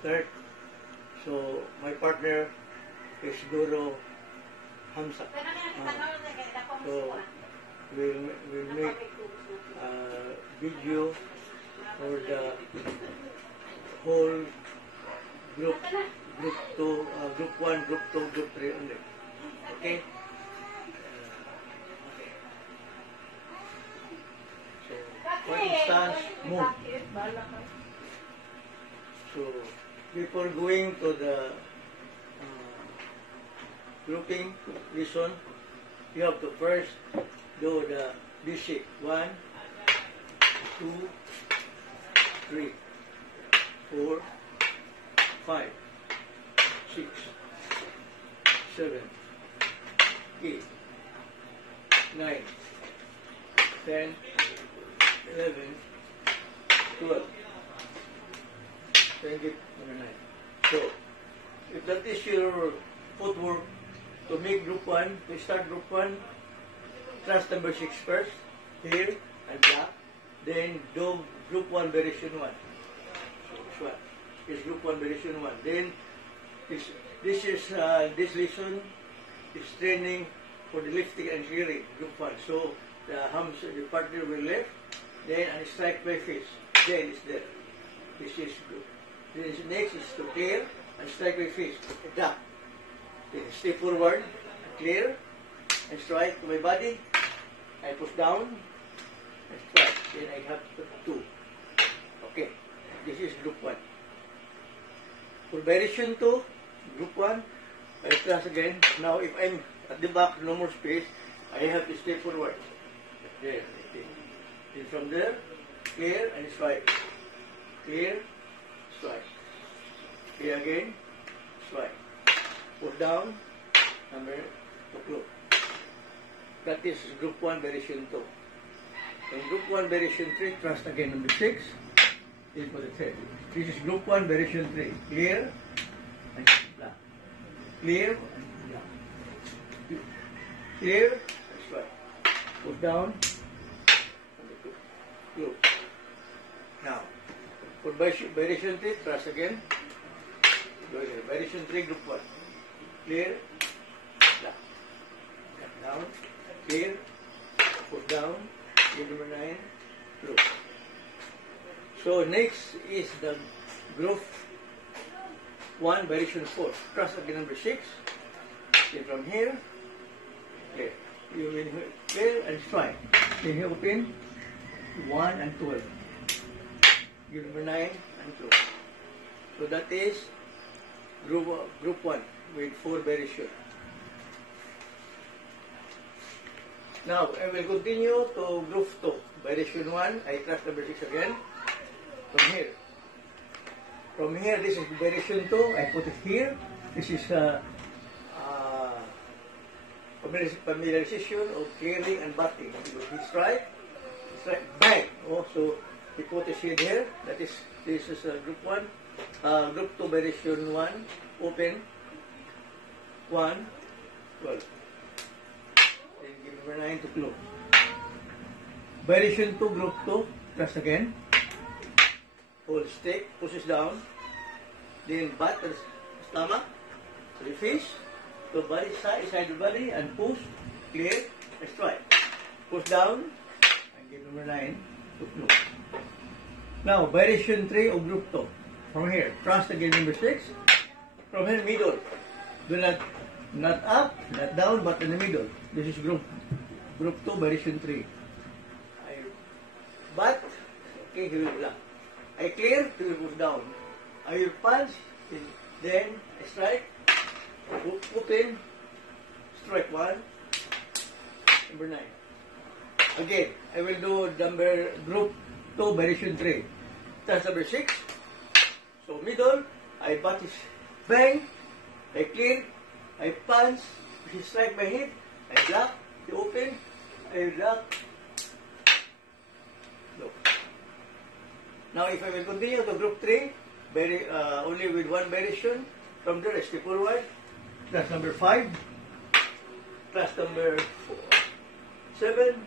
start. So, my partner is Duro Hamza. So, we'll make a video for the whole group 2, group 1, group 2, group 3 only. Okay? So, for instance, move. So, before going to the grouping lesson, you have to first do the basic 1, 2, 3, 4, 5, 6, 7, 8, 9, 10, 11, 12. Then get number 9. So, if that is your footwork to make group 1, we start group 1, class number 6 first, here and black. Then do group 1 variation 1. So this one is group 1 variation 1. Then this lesson is training for the lifting and clearing group 1. So the partner will lift, then and strike by fist. Then it's there. This is good. Then next is to clear and strike by fist. Adapt. Then step forward, clear, and strike to my body. I push down and strike. Then I have 2. Okay. This is group 1. For variation 2, group 1, I press again. Now if I'm at the back, no more space, I have to step forward. There. Then from there, clear and strike. Clear, strike. Clear again, strike. Put down, number to close. That is group 1 variation 2. In group 1 variation 3, thrust again number 6. This is for the third. This is group 1 variation 3. Clear and black. Clear and black. Clear and strike. Put down and close. Now, for variation 3, thrust again. Variation 3, group 1. Clear, black. Cut down, clear, put down, give number 9, close. So next is the group 1, variation 4. Cross again number 6. Then from here, clear. You will clear and strike. Then you open 1 and 12. Give number 9 and close. So that is group 1 with 4 variation. Now I will continue to group 2. Variation 1, I cross number 6 again. From here. From here, this is variation 2. I put it here. This is familiarization of clearing and batting. He strike, bang. Also, he put his head here. That is, this is group 1. Group 2 variation 1. Open. 1, 12. Then give number 9 to close. Variation 2, group 2. Press again. Hold stick, pushes down, then bat the stomach, to the face, to body side the body, and push, clear, and strike. Push down, and give number 9 to close. Now, variation 3 of group 2. From here, thrust again number 6. From here, middle. Do not up, not down, but in the middle. This is group 2, variation 3. Bat, okay, he will block. I clear, he will push down. I will punch, then I strike, open, strike 1, number 9. Again, I will do group 2, variation 3. That's number 6. So middle, I bat his bang, I clear, I punch, he strike my hip, I block, he open, I block. Look. Now if I will continue to group 3, only with 1 variation, from there I step forward, class number 5, class number 7,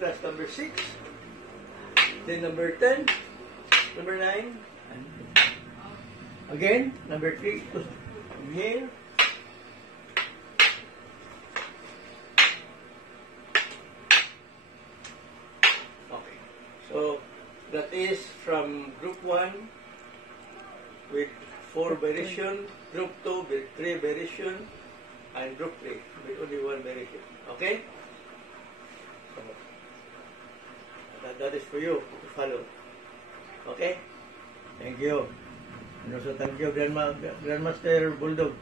class number 6, then number 10, number 9, and Again, number 3, from here. Okay. So, that is from group 1 with 4 variation, group 2 with 3 variation, and group 3 with only 1 variation. Okay? So, that is for you to follow. Okay? Thank you. And also thank you, Grandmaster Bulldog.